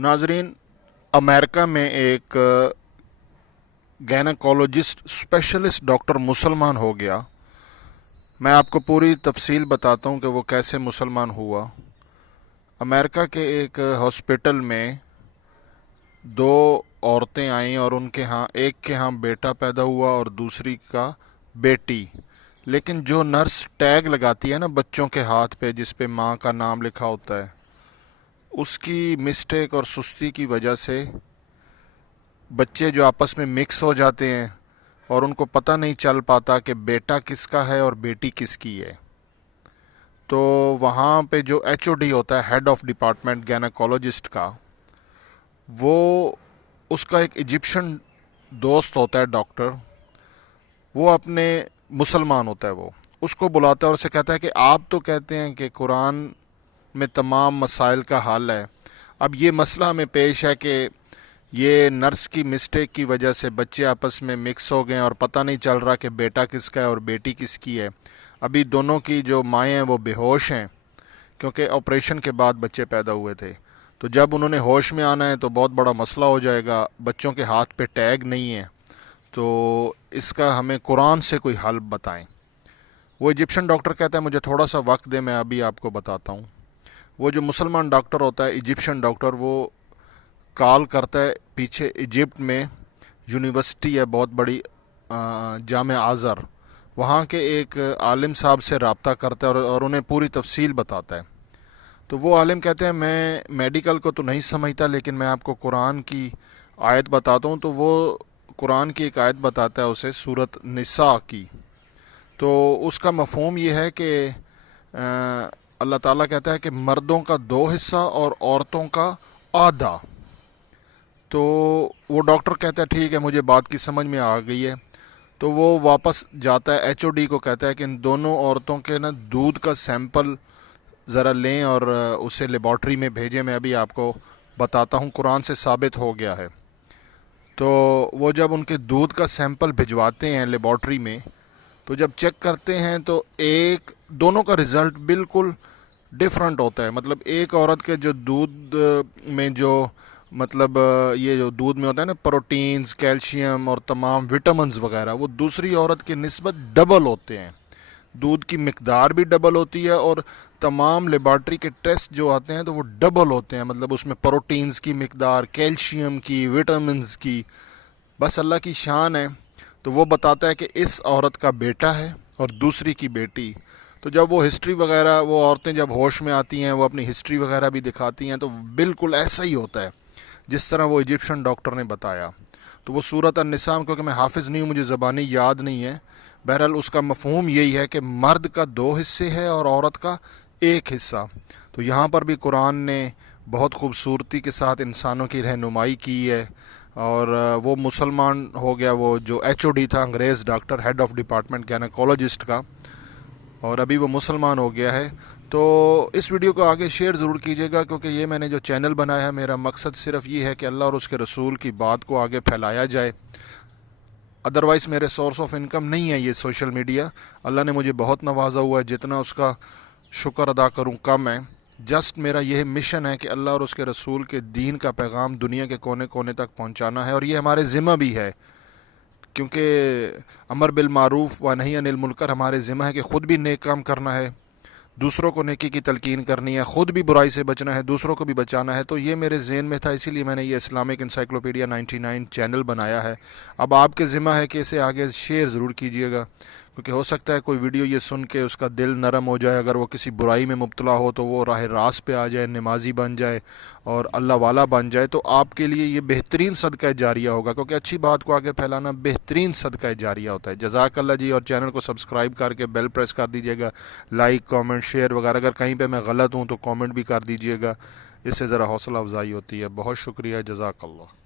नाजरीन, अमेरिका में एक गायनेकोलॉजिस्ट स्पेशलिस्ट डॉक्टर मुसलमान हो गया। मैं आपको पूरी तफसील बताता हूँ कि वो कैसे मुसलमान हुआ। अमेरिका के एक हॉस्पिटल में दो औरतें आईं और उनके यहाँ एक के यहाँ बेटा पैदा हुआ और दूसरी का बेटी। लेकिन जो नर्स टैग लगाती है ना बच्चों के हाथ पे, जिस पे माँ का नाम लिखा होता है, उसकी मिस्टेक और सुस्ती की वजह से बच्चे जो आपस में मिक्स हो जाते हैं और उनको पता नहीं चल पाता कि बेटा किसका है और बेटी किसकी है। तो वहाँ पे जो एचओडी होता है, हेड ऑफ डिपार्टमेंट गायनेकोलॉजिस्ट का, वो उसका एक इजिप्शियन दोस्त होता है डॉक्टर। वो अपने मुसलमान होता है, वो उसको बुलाता है और उसे कहता है कि आप तो कहते हैं कि कुरान में तमाम मसाइल का हल है। अब ये मसला हमें पेश है कि ये नर्स की मिस्टेक की वजह से बच्चे आपस में मिक्स हो गए और पता नहीं चल रहा कि बेटा किसका है और बेटी किसकी है। अभी दोनों की जो माएँ हैं वो बेहोश हैं, क्योंकि ऑपरेशन के बाद बच्चे पैदा हुए थे। तो जब उन्होंने होश में आना है तो बहुत बड़ा मसला हो जाएगा। बच्चों के हाथ पे टैग नहीं है, तो इसका हमें कुरान से कोई हल बताएं। वो इजिप्शियन डॉक्टर कहता है मुझे थोड़ा सा वक्त दे, मैं अभी आपको बताता हूँ। वो जो मुसलमान डॉक्टर होता है, इजिप्शियन डॉक्टर, वो कॉल करता है पीछे इजिप्ट में यूनिवर्सिटी है बहुत बड़ी, जामे आज़र, वहाँ के एक आलिम साहब से रब्ता करता है और उन्हें पूरी तफसील बताता है। तो वो आलिम कहते हैं मैं मेडिकल को तो नहीं समझता, लेकिन मैं आपको कुरान की आयत बताता हूँ। तो वो कुरान की एक आयत बताता है उसे, सूरत निसा की। तो उसका मफहूम ये है कि अल्लाह ताला कहता है कि मर्दों का 2 हिस्सा और औरतों का आधा। तो वो डॉक्टर कहता है ठीक है, मुझे बात की समझ में आ गई है। तो वो वापस जाता है, एचओडी को कहता है कि इन दोनों औरतों के ना दूध का सैंपल ज़रा लें और उसे लेबॉर्ट्री में भेजें। मैं अभी आपको बताता हूँ, कुरान से साबित हो गया है। तो वो जब उनके दूध का सैंपल भिजवाते हैं लेबॉर्ट्री में, तो जब चेक करते हैं तो एक दोनों का रिज़ल्ट बिल्कुल डिफरेंट होता है। मतलब एक औरत के जो दूध में जो मतलब ये जो दूध में होता है ना, प्रोटीन्स, कैल्शियम और तमाम विटामिन्स वगैरह, वो दूसरी औरत के निस्बत डबल होते हैं। दूध की मिकदार भी डबल होती है और तमाम लेबॉर्ट्री के टेस्ट जो आते हैं तो वो डबल होते हैं। मतलब उसमें प्रोटीन्स की मिकदार, कैल्शियम की, विटामिन्स की, बस अल्लाह की शान है। तो वो बताता है कि इस औरत का बेटा है और दूसरी की बेटी। तो जब वो हिस्ट्री वगैरह, वो औरतें जब होश में आती हैं, वो अपनी हिस्ट्री वगैरह भी दिखाती हैं, तो बिल्कुल ऐसा ही होता है जिस तरह वो इजिप्शियन डॉक्टर ने बताया। तो वो सूरत अन-निसा, क्योंकि मैं हाफिज़ नहीं हूँ, मुझे ज़बानी याद नहीं है, बहरहाल उसका मफहूम यही है कि मर्द का 2 हिस्से है और औरत का 1 हिस्सा। तो यहाँ पर भी कुरान ने बहुत खूबसूरती के साथ इंसानों की रहनुमाई की है। और वो मुसलमान हो गया, वो जो एचओडी था, अंग्रेज़ doctor, head of department gynaecologist का, और अभी वो मुसलमान हो गया है। तो इस वीडियो को आगे शेयर ज़रूर कीजिएगा, क्योंकि ये मैंने जो चैनल बनाया है, मेरा मकसद सिर्फ ये है कि अल्लाह और उसके रसूल की बात को आगे फैलाया जाए। अदरवाइज़ मेरे सोर्स ऑफ इनकम नहीं है ये सोशल मीडिया। अल्लाह ने मुझे बहुत नवाजा हुआ है, जितना उसका शुक्र अदा करूँ कम है। जस्ट मेरा यह मिशन है कि अल्लाह और उसके रसूल के दीन का पैगाम दुनिया के कोने कोने तक पहुँचाना है, और ये हमारे ज़िम्मा भी है। क्योंकि अमर बिल मारूफ व नही अनिल मुनकर हमारे ज़िम्मा है कि ख़ुद भी नेक काम करना है, दूसरों को नेकी की तलकीन करनी है, ख़ुद भी बुराई से बचना है, दूसरों को भी बचाना है। तो ये मेरे ज़हन में था, इसीलिए मैंने ये इस्लामिक इंसाइक्लोपीडिया 99 चैनल बनाया है। अब आपके ज़िम्मा है कि इसे आगे शेयर ज़रूर कीजिएगा, क्योंकि हो सकता है कोई वीडियो ये सुन के उसका दिल नरम हो जाए। अगर वो किसी बुराई में मुब्तला हो तो वो राह रास्त पे आ जाए, नमाजी बन जाए और अल्लाह वाला बन जाए। तो आपके लिए ये बेहतरीन सदका जारिया होगा, क्योंकि अच्छी बात को आगे फैलाना बेहतरीन सदका जारिया होता है। जज़ाकल्लाह जी। और चैनल को सब्सक्राइब करके बेल प्रेस कर दीजिएगा, लाइक, कमेंट, शेयर वगैरह। अगर कहीं पे मैं गलत हूँ तो कमेंट भी कर दीजिएगा, इससे ज़रा हौसला अफजाई होती है। बहुत शुक्रिया, जज़ाकल्लाह।